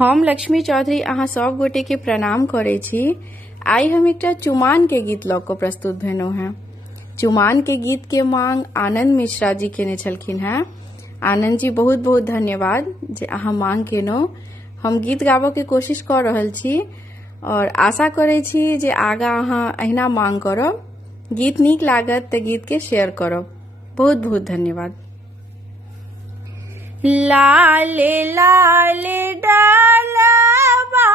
हम लक्ष्मी चौधरी अहाँ सब गोटे के प्रणाम करे छी। आई हम एक चुमान के गीत लऽ कऽ प्रस्तुत भेलहुँ हैं। चुमान के गीत के मांग आनंद मिश्रा जी केने छलखिन हैं। आनंद जी बहुत बहुत धन्यवाद जे अहाँ मांग केलहुँ। हम गीत गाबऽ के कोशिश कर रहल छी और आशा करे छी जे आगा अहाँ अहिना मांग करब। गीत नीक लागत तऽ गीत के शेयर करब। बहुत बहुत धन्यवाद। लाले लाले डालबा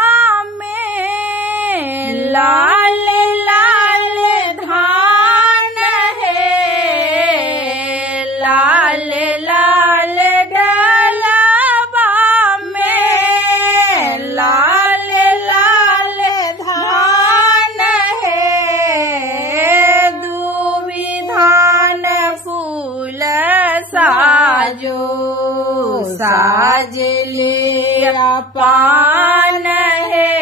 में लाले लाले धान है, लाले लाले डालबा में लाले लाले धान है। दूबी धान फूल साजो साज लिया पान है।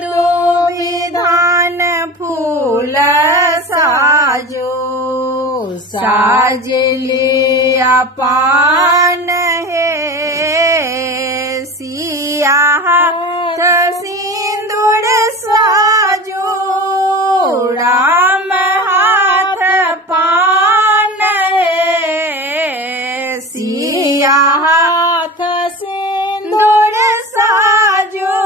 दूबी धान फूल साजो साज लिया पान है। सियाह सिंदूर साजो राम हाथ पान है। सियाह सिंदूर साजो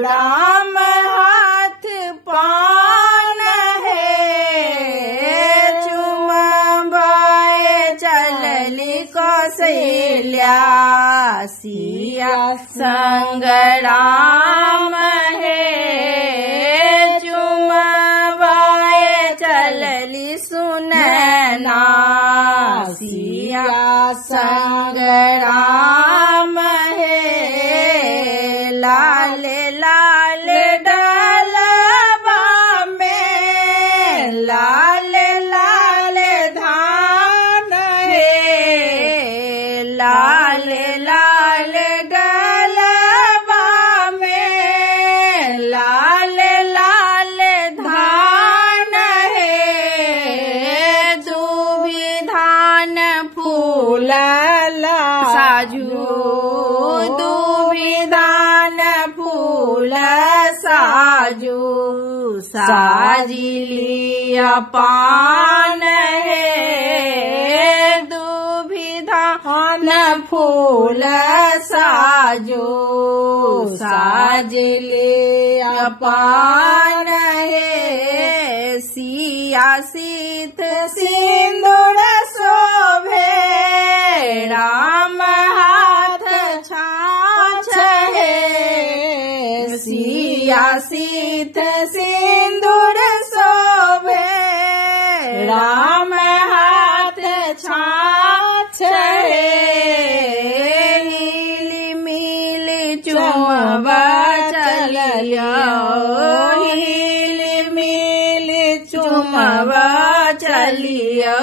राम हाथ पान है। चुमबाए चलली कौशल्या सिया संग राम है। चुमबाए चलली सुनैना सिया संग राम है। लाले लाले डालबा में लाले लाले धान है। लाले लाले डालबा में लाले लाले धान है। दूबी धान फूल साजू दूबी धान फूल साजू साजी लिया पान है। दूबी धान फूल साजो साज लिया पान है। सिया सीत सिंदूर शोभे राम हाथ छाछ है। सिया सीत सिंदूर शोभे राम हाथ छाछ है। हिली मिली चुमबा चलियो हिली मिली चुमबा चलियो।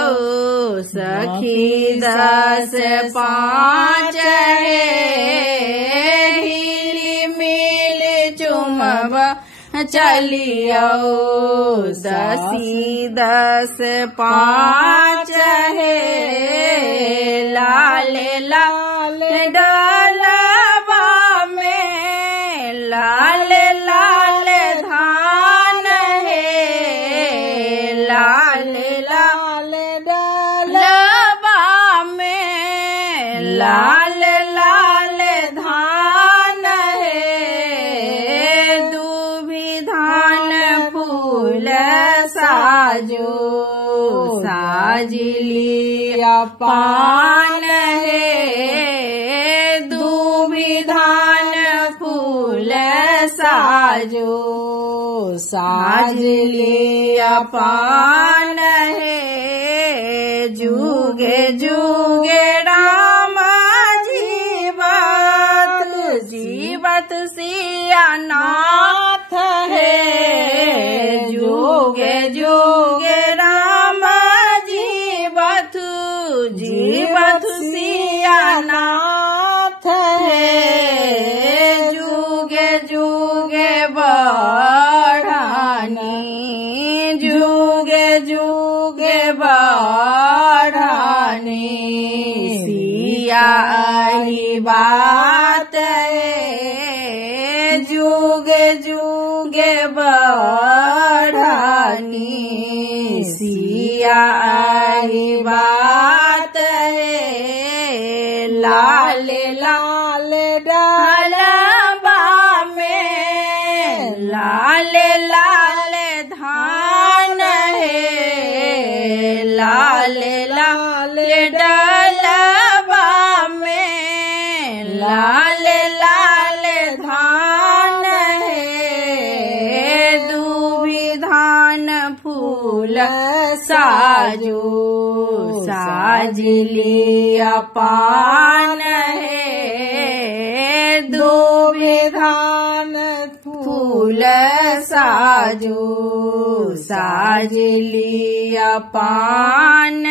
सखी 10-5 है। हिली मिली चुमबा चलियो 10-5 है। लाले लाले डालबा में लाले लाले धान है। लाले लाले डालबा में लाले लाले धान है। दूबी धान फूल साजो साज लिया पान है। दूबी धान फूल साजो साज लिया पान है। जुगे जुगे राम जीवत जीवत सिया नाथ है। जुगे जुगे राम जीवत जीवत सिया नाथ है। जुगे जुगे बढ़ानी जुगे जुगे बढ़ानी सिया आई बात जुग जुग बढ़ानी सिया बात लाल लाल डलबा में लाल लाल धान है लाल लाल डलबा में लाल लाल धान है दूबी धान फूल साजो साजलिया पान है दूबी धान फूल साजो साजलिया पान